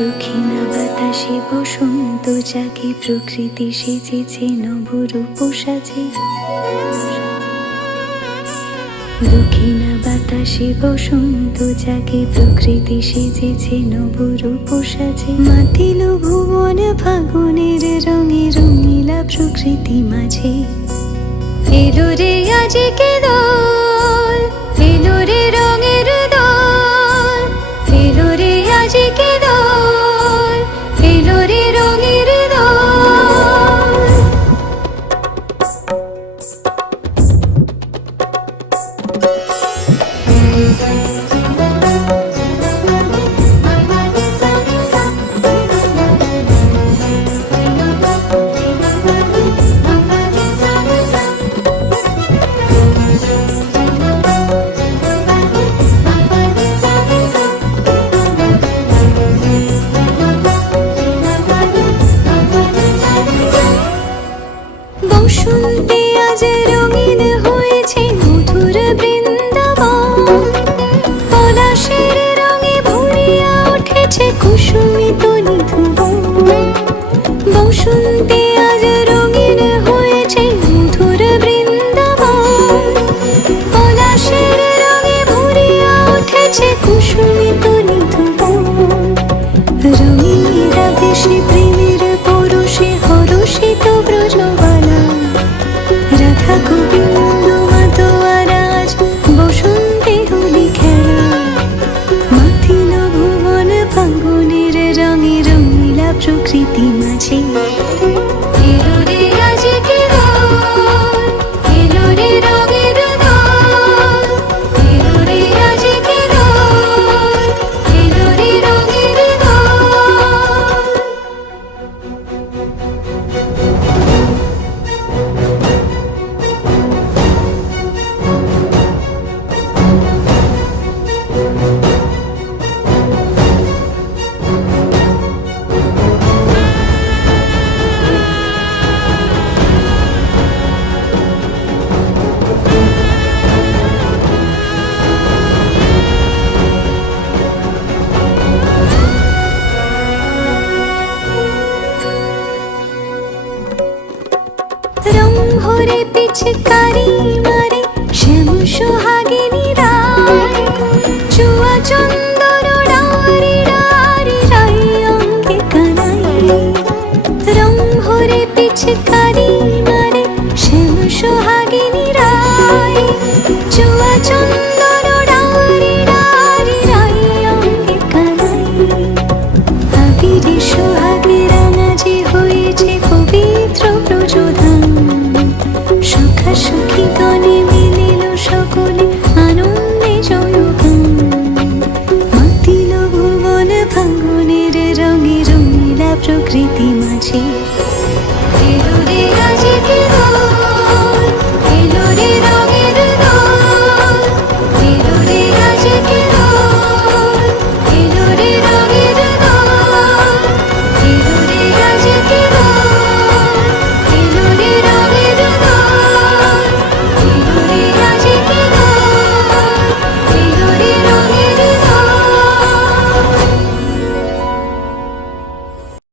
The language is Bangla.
দক্ষিণা বাতাসে বসন্ত জাগে, প্রকৃতি সেজেছে নবরূপ সাজে। দক্ষিণা বাতাসে বসন্ত জাগে, প্রকৃতি সেজেছে নবরূপ সাজে। মাতিল ভুবন ফাগুনের রঙে, রঙিলা প্রকৃতি মাঝে। এলো রে আজকে দোল, এলো রে রঙের দোল, এলো রে আজকে দোল, এলো রে রঙের দোল। বসন্তে আজ রঙিন হয়েছে মধুর বৃন্দাবন, পলাশের রঙে ভরিয়া উঠেছে কুসুমিত নিধুবন। বসন্তে আজ রঙিন হয়েছে মধুর বৃন্দাবন, পলাশের রঙে ভরিয়া উঠেছে কুসুমিত নিধুবন। রঙিনীরা বেশি প্রেমের পরশে হরষিত ব্রজবালা, রাধা গোবিন্দ মাতোয়ারাজ বসন্তে হোলি খেলা। মাতিল ভুবন ফাগুনের রঙে, রঙিলা প্রকৃতি মাঝে। এলো রে আজকে দোল, এলো রে রঙের দোল, এলো রে আজকে দোল, এলো রে রঙের দোল। রং ভরে পিচকারি মারে শ্যাম সোহাগিনী রায়, চুয়া চন্দন ডারি ডারি রাই অঙ্গে কানাই। রং ভরে পিচকারি মারে শ্যাম সোহাগিনী রায়, চুয়া চন্দন ডারি ডারি রাই অঙ্গে কানাই। আবিরে সোহাগে রাঙাজি হয়েছে পবিত্র প্রযোধান, সখা সখী গণে মিলিল সকলে আনন্দে জয়গান। মাতিল ভুবন ফাগুনের রঙে, রঙিলা প্রকৃতি মাঝে।